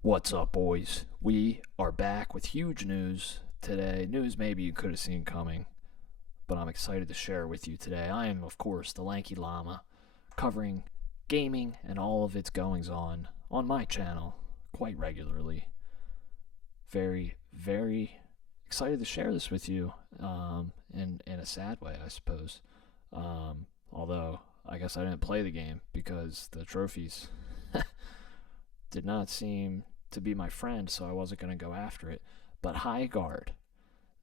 What's up, boys? We are back with huge news today. News maybe you could have seen coming, but I'm excited to share with you today. I am, of course, the Lanky Llama, covering gaming and all of its goings on my channel quite regularly. Very, very excited to share this with you in a sad way, I suppose. Although, I guess I didn't play the game because the trophies did not seem to be my friend, so I wasn't going to go after it. But Highguard,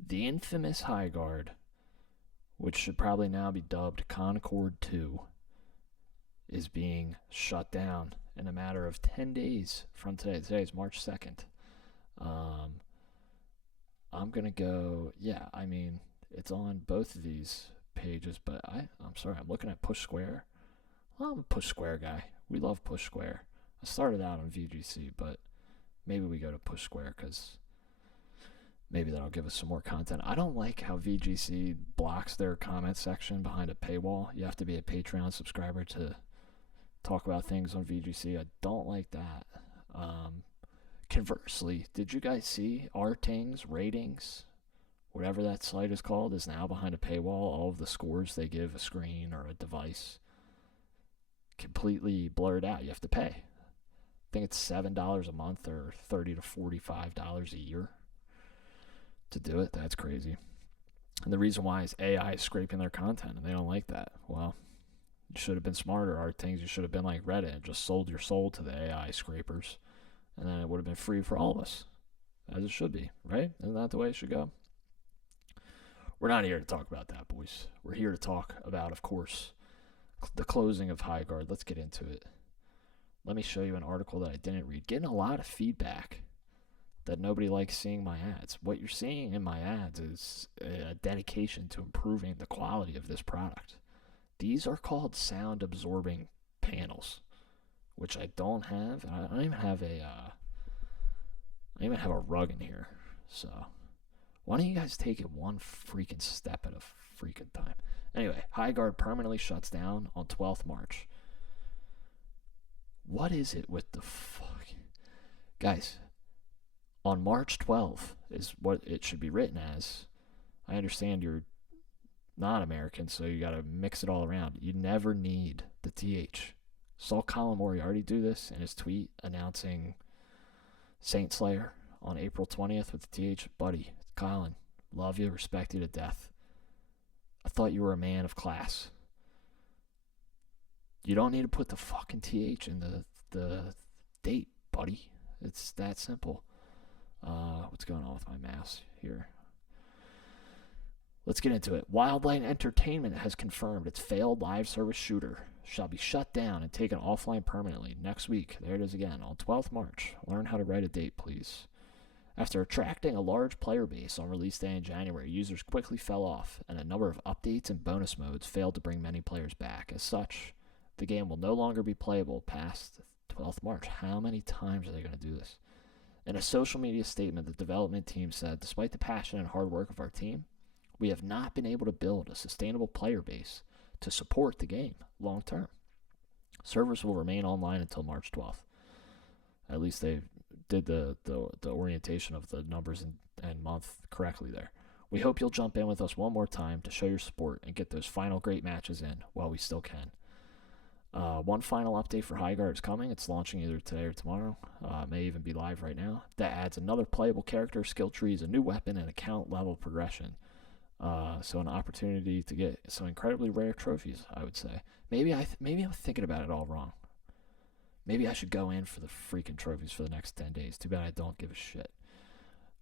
the infamous Highguard, which should probably now be dubbed Concord 2, is being shut down in a matter of 10 days from today. Today is March 2nd. I'm going to go, yeah, I mean, it's on both of these pages, but I'm sorry, I'm looking at Push Square. Well, I'm a Push Square guy. We love Push Square. I started out on VGC, but maybe we go to Push Square because maybe that'll give us some more content. I don't like how VGC blocks their comment section behind a paywall. You have to be a Patreon subscriber to talk about things on VGC. I don't like that. Conversely, did you guys see Artings Ratings, whatever that site is called, is now behind a paywall? All of the scores they give a screen or a device completely blurred out. You have to pay. I think it's $7 a month or $30 to $45 a year to do it. That's crazy. And the reason why is AI is scraping their content, and they don't like that. Well, you should have been smarter, Artings. You should have been like Reddit and just sold your soul to the AI scrapers, and then it would have been free for all of us, as it should be, right? Isn't that the way it should go? We're not here to talk about that, boys. We're here to talk about, of course, the closing of Highguard. Let's get into it. Let me show you an article that I didn't read. Getting a lot of feedback that nobody likes seeing my ads. What you're seeing in my ads is a dedication to improving the quality of this product. These are called sound absorbing panels, which I don't have. I don't even have a rug in here. So why don't you guys take it one freaking step at a freaking time? Anyway, Highguard permanently shuts down on 12th March. What is it with the fuck? Guys, on March 12th is what it should be written as. I understand you're not American, so you gotta mix it all around. You never need the TH. Saw Colin Moriarty do this in his tweet announcing Saint Slayer on April 20th with the TH. Buddy, Colin, love you, respect you to death. I thought you were a man of class. You don't need to put the fucking TH in the date, buddy. It's that simple. What's going on with my mouse here? Let's get into it. Wildlight Entertainment has confirmed its failed live service shooter shall be shut down and taken offline permanently next week. There it is again, on 12th March. Learn how to write a date, please. After attracting a large player base on release day in January, users quickly fell off, and a number of updates and bonus modes failed to bring many players back. As such, the game will no longer be playable past 12th March. How many times are they going to do this? In a social media statement, the development team said, despite the passion and hard work of our team, we have not been able to build a sustainable player base to support the game long term. Servers will remain online until March 12th. At least they did the orientation of the numbers and month correctly there. We hope you'll jump in with us one more time to show your support and get those final great matches in while we still can. One final update for Highguard is coming. It's launching either today or tomorrow. It may even be live right now. That adds another playable character, skill trees, a new weapon, and account level progression. So an opportunity to get some incredibly rare trophies, I would say. Maybe I'm thinking about it all wrong. Maybe I should go in for the freaking trophies for the next 10 days. Too bad I don't give a shit.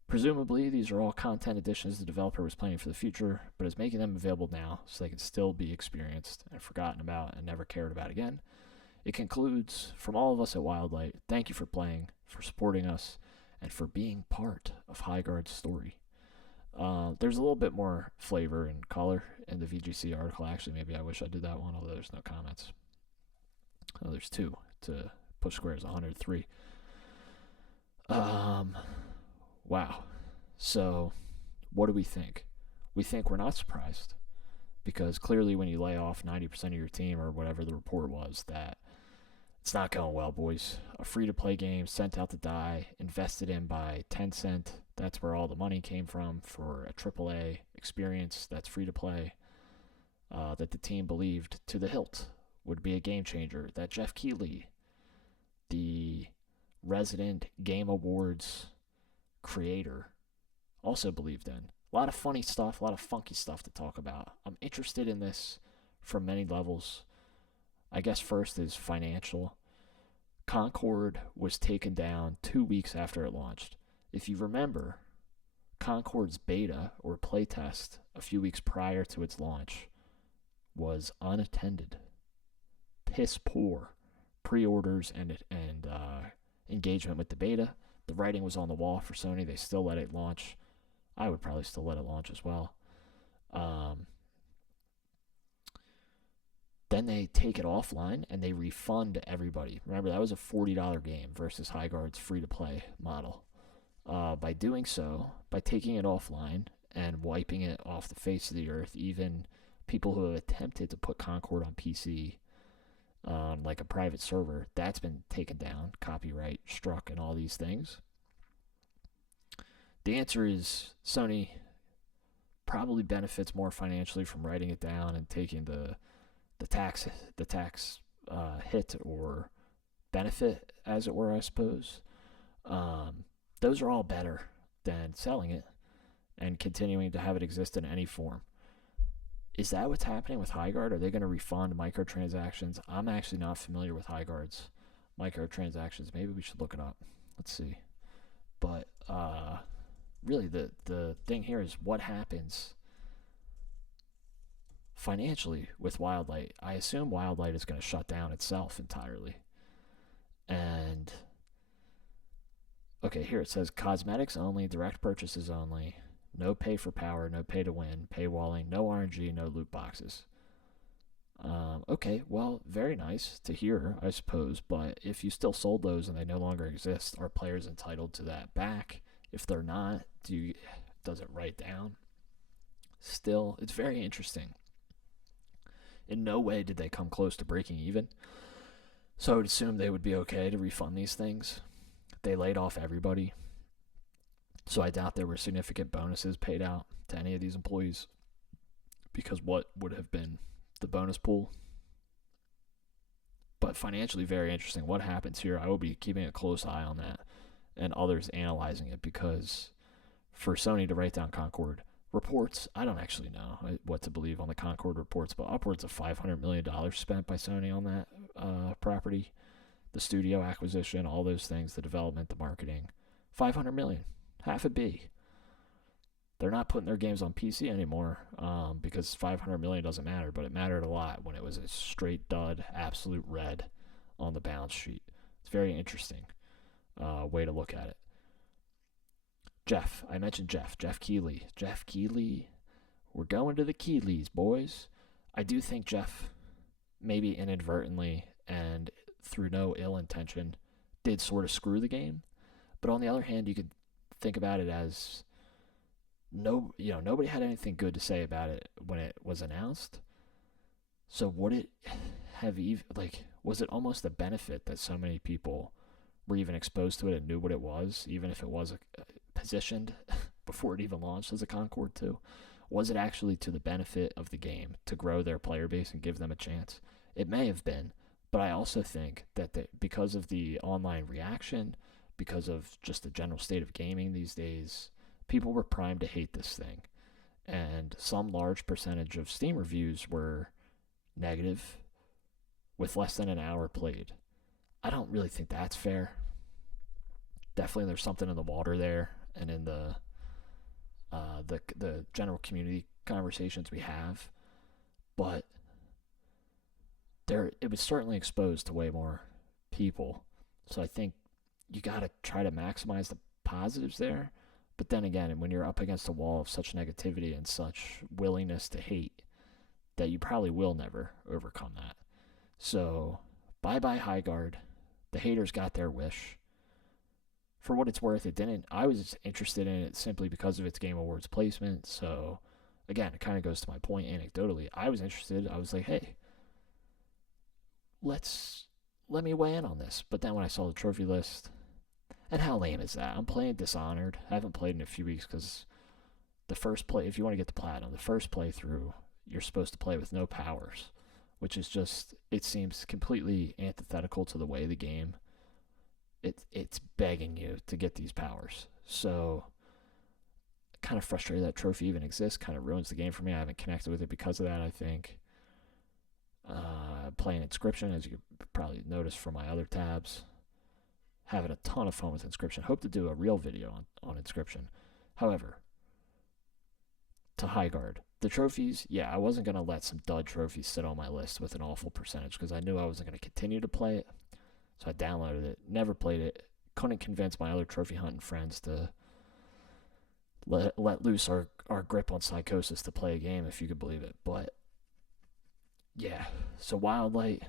Presumably, these are all content additions the developer was planning for the future, but is making them available now so they can still be experienced and forgotten about and never cared about again. It concludes, from all of us at Wildlight, thank you for playing, for supporting us, and for being part of Highguard's story. There's a little bit more flavor and color in the VGC article. Actually, maybe I wish I did that one, although there's no comments. Oh, there's two. To Push Square is 103. Wow. So, what do we think? We think we're not surprised because clearly when you lay off 90% of your team or whatever the report was, that It's not going well, boys. A free-to-play game sent out to die, invested in by Tencent. That's where all the money came from for a AAA experience that's free-to-play, that the team believed to the hilt would be a game changer, that Geoff Keighley, the resident Game Awards creator, also believed in. A lot of funny stuff, a lot of funky stuff to talk about. I'm interested in this from many levels. I guess first is financial. Concord was taken down 2 weeks after it launched. If you remember, Concord's beta or playtest a few weeks prior to its launch was unattended. Piss poor pre-orders and engagement with the beta. The writing was on the wall for Sony. They still let it launch. I would probably still let it launch as well. Then they take it offline and they refund everybody. Remember, that was a $40 game versus Highguard's free-to-play model. By doing so, by taking it offline and wiping it off the face of the earth, even people who have attempted to put Concord on PC, like a private server, that's been taken down, copyright struck, and all these things. The answer is Sony probably benefits more financially from writing it down and taking the tax hit or benefit, as it were, I suppose. Those are all better than selling it and continuing to have it exist in any form. Is that what's happening with Highguard? Are they going to refund microtransactions? I'm actually not familiar with Highguard's microtransactions. Maybe we should look it up. Let's see. But really, the thing here is what happens financially with Wildlight. I assume Wildlight is going to shut down itself entirely. And okay, here it says cosmetics only, direct purchases only, no pay for power, no pay to win, paywalling, no RNG, no loot boxes. Okay, well, very nice to hear, I suppose, but if you still sold those and they no longer exist, are players entitled to that back? If they're not, does it write down? Still, it's very interesting. In no way did they come close to breaking even, so I would assume they would be okay to refund these things. They laid off everybody, so I doubt there were significant bonuses paid out to any of these employees, because what would have been the bonus pool? But financially, very interesting. What happens here? I will be keeping a close eye on that and others analyzing it, because for Sony to write down Concord reports, I don't actually know what to believe on the Concord reports, but upwards of $500 million spent by Sony on that property. The studio acquisition, all those things, the development, the marketing. $500 million, half a B. They're not putting their games on PC anymore because $500 million doesn't matter, but it mattered a lot when it was a straight dud, absolute red on the balance sheet. It's very interesting way to look at it. Geoff, I mentioned Geoff Keighley. Geoff Keighley, we're going to the Keighleys, boys. I do think Geoff, maybe inadvertently and through no ill intention, did sort of screw the game. But on the other hand, you could think about it as nobody had anything good to say about it when it was announced. So would it have was it almost a benefit that so many people were even exposed to it and knew what it was, even if it was positioned before it even launched as a Concord 2? Was it actually to the benefit of the game to grow their player base and give them a chance? It may have been, but I also think that because of the online reaction, because of just the general state of gaming these days, people were primed to hate this thing. And some large percentage of Steam reviews were negative with less than an hour played. I don't really think that's fair. Definitely there's something in the water there, and in the general community conversations we have. But it was certainly exposed to way more people. So I think you got to try to maximize the positives there. But then again, when you're up against a wall of such negativity and such willingness to hate, that you probably will never overcome that. So, bye-bye Highguard. The haters got their wish. For what it's worth, I was interested in it simply because of its Game Awards placement. So, again, it kind of goes to my point anecdotally. I was interested. I was like, hey, let's let me weigh in on this. But then when I saw the trophy list, and how lame is that? I'm playing Dishonored. I haven't played in a few weeks because the first play, if you want to get the platinum, the first playthrough, you're supposed to play with no powers, which is just, it seems completely antithetical to the way the game, it's begging you to get these powers. So kind of frustrated that trophy even exists, kind of ruins the game for me. I haven't connected with it because of that, I think. Playing Inscription, as you probably noticed from my other tabs. Having a ton of fun with Inscription. Hope to do a real video on Inscription. However, to Highguard, the trophies, yeah, I wasn't going to let some dud trophies sit on my list with an awful percentage because I knew I wasn't going to continue to play it. So I downloaded it, never played it. Couldn't convince my other trophy hunting friends to let loose our grip on psychosis to play a game, if you could believe it. But yeah, so Wildlight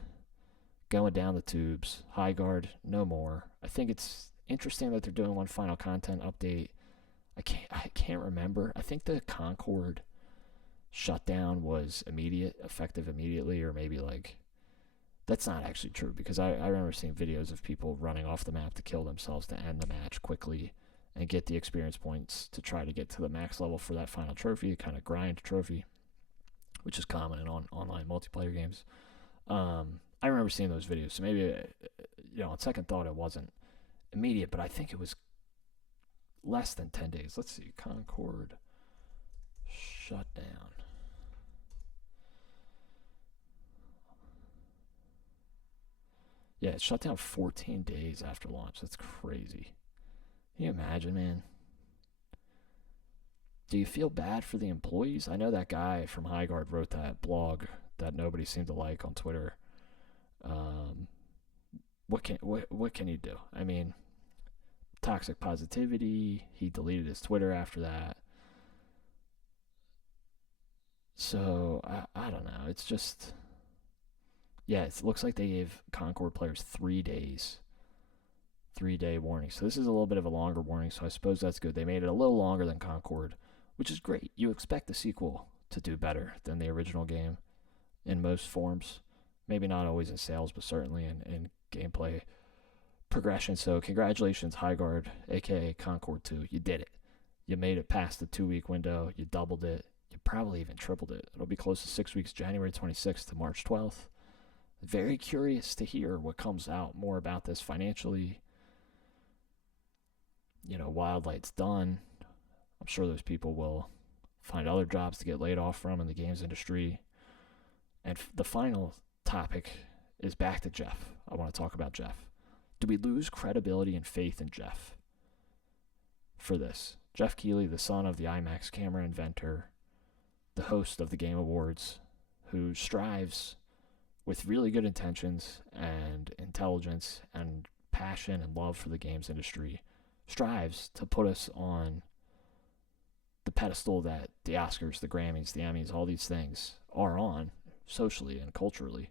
going down the tubes. Highguard, no more. I think it's interesting that they're doing one final content update. I can't remember. I think the Concord shutdown was immediate, effective immediately, or maybe like, that's not actually true because I remember seeing videos of people running off the map to kill themselves to end the match quickly and get the experience points to try to get to the max level for that final trophy, kind of grind trophy, which is common in online multiplayer games. I remember seeing those videos, so maybe, on second thought, it wasn't immediate, but I think it was less than 10 days. Let's see, Concord shutdown. Yeah, it shut down 14 days after launch. That's crazy. Can you imagine, man? Do you feel bad for the employees? I know that guy from Highguard wrote that blog that nobody seemed to like on Twitter. What can you do? I mean, toxic positivity. He deleted his Twitter after that. So I don't know. It's just, yeah. It looks like they gave Concord players 3 days, 3-day warning. So this is a little bit of a longer warning. So I suppose that's good. They made it a little longer than Concord, which is great. You expect the sequel to do better than the original game in most forms. Maybe not always in sales, but certainly in gameplay progression. So congratulations, Highguard, aka Concord 2. You did it. You made it past the 2-week window. You doubled it. You probably even tripled it. It'll be close to 6 weeks, January 26th to March 12th. Very curious to hear what comes out more about this financially. Wildlight's done. I'm sure those people will find other jobs to get laid off from in the games industry. And the final topic is back to Geoff. I want to talk about Geoff. Do we lose credibility and faith in Geoff for this? Geoff Keighley, the son of the IMAX camera inventor, the host of the Game Awards, who strives with really good intentions and intelligence and passion and love for the games industry, strives to put us on the pedestal that the Oscars, the Grammys, the Emmys, all these things are on socially and culturally.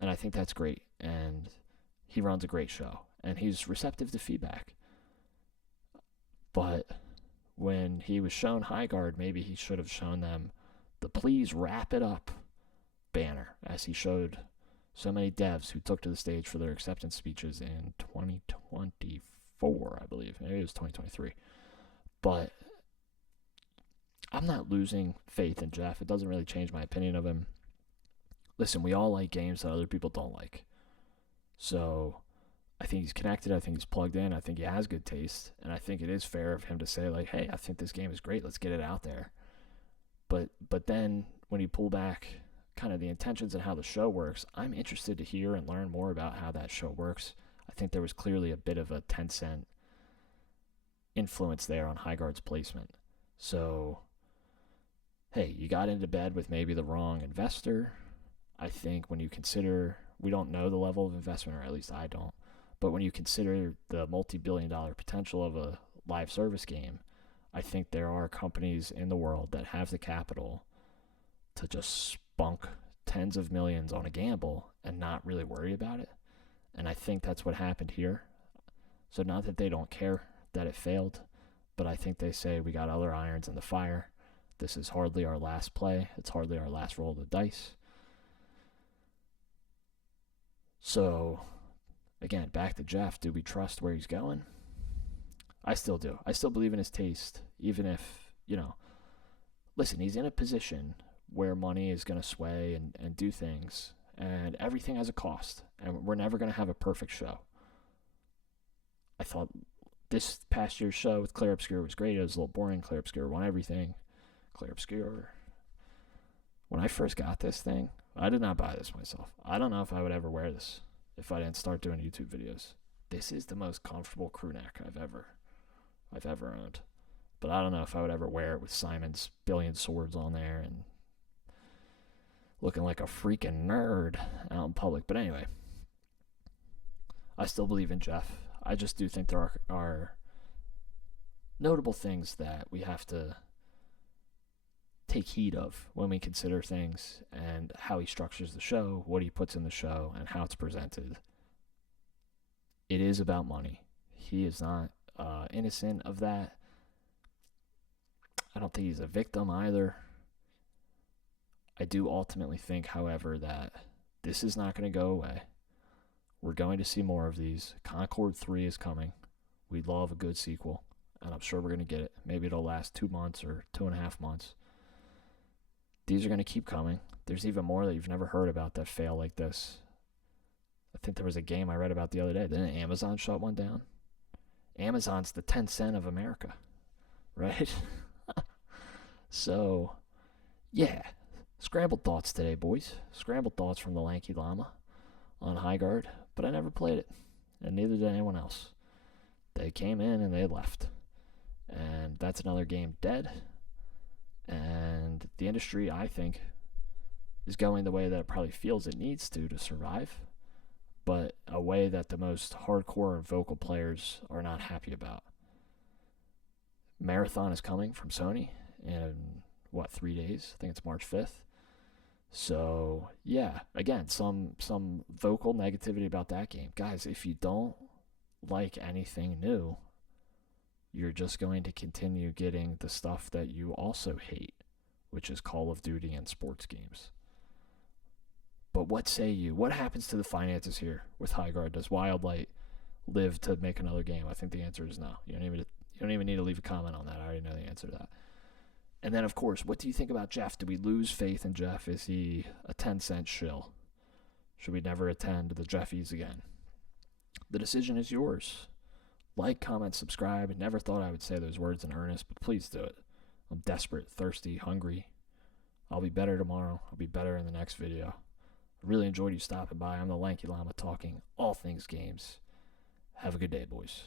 And I think that's great. And he runs a great show. And he's receptive to feedback. But when he was shown Highguard, maybe he should have shown them the please wrap it up banner, as he showed so many devs who took to the stage for their acceptance speeches in 2024, I believe. Maybe it was 2023. But I'm not losing faith in Geoff. It doesn't really change my opinion of him. Listen, we all like games that other people don't like. So I think he's connected. I think he's plugged in. I think he has good taste. And I think it is fair of him to say, like, hey, I think this game is great. Let's get it out there. But then when you pull back kind of the intentions and how the show works, I'm interested to hear and learn more about how that show works. I think there was clearly a bit of a Tencent influence there on Highguard's placement. So, hey, you got into bed with maybe the wrong investor. I think when you consider, we don't know the level of investment, or at least I don't, but when you consider the multi-billion-dollar potential of a live service game, I think there are companies in the world that have the capital to just spunk tens of millions on a gamble and not really worry about it. And I think that's what happened here. So not that they don't care that it failed, but I think they say we got other irons in the fire. This is hardly our last play. It's hardly our last roll of the dice. So Again, back to Geoff. Do we trust where he's going? I still do. I still believe in his taste, even if, listen, he's in a position where money is going to sway and do things, and everything has a cost, and we're never going to have a perfect show. I thought this past year's show with Clair Obscur was great. It was a little boring. Clair Obscur won everything. Clair Obscur. When I first got this thing, I did not buy this myself. I don't know if I would ever wear this if I didn't start doing YouTube videos. This is the most comfortable crew neck I've ever owned. But I don't know if I would ever wear it with Simon's billion swords on there and looking like a freaking nerd out in public. But anyway, I still believe in Geoff. I just do think there are notable things that we have to take heed of when we consider things and how he structures the show, what he puts in the show, and how it's presented. It is about money. He is not innocent of that. I don't think he's a victim either. I do ultimately think, however, that this is not going to go away. We're going to see more of these. Concord 3 is coming. We'd love a good sequel, and I'm sure we're going to get it. Maybe it'll last 2 months or 2.5 months. These are going to keep coming. There's even more that you've never heard about that fail like this. I think there was a game I read about the other day. Didn't Amazon shut one down? Amazon's the Tencent of America, right? So, yeah. Scrambled thoughts today, boys. Scrambled thoughts from the Lanky Llama on Highguard, but I never played it, and neither did anyone else. They came in and they left, and that's another game dead. And the industry, I think, is going the way that it probably feels it needs to survive, but a way that the most hardcore and vocal players are not happy about. Marathon is coming from Sony in, 3 days? I think it's March 5th. So, yeah, again, some vocal negativity about that game. Guys, if you don't like anything new, you're just going to continue getting the stuff that you also hate, which is Call of Duty and sports games. But what say you? What happens to the finances here with Highguard? Does Wildlight live to make another game? I think the answer is no. You don't even need to leave a comment on that. I already know the answer to that. And then, of course, what do you think about Geoff? Do we lose faith in Geoff? Is he a Tencent shill? Should we never attend the Geoffies again? The decision is yours. Like, comment, subscribe. I never thought I would say those words in earnest, but please do it. I'm desperate, thirsty, hungry. I'll be better tomorrow. I'll be better in the next video. I really enjoyed you stopping by. I'm the Lanky Llama talking all things games. Have a good day, boys.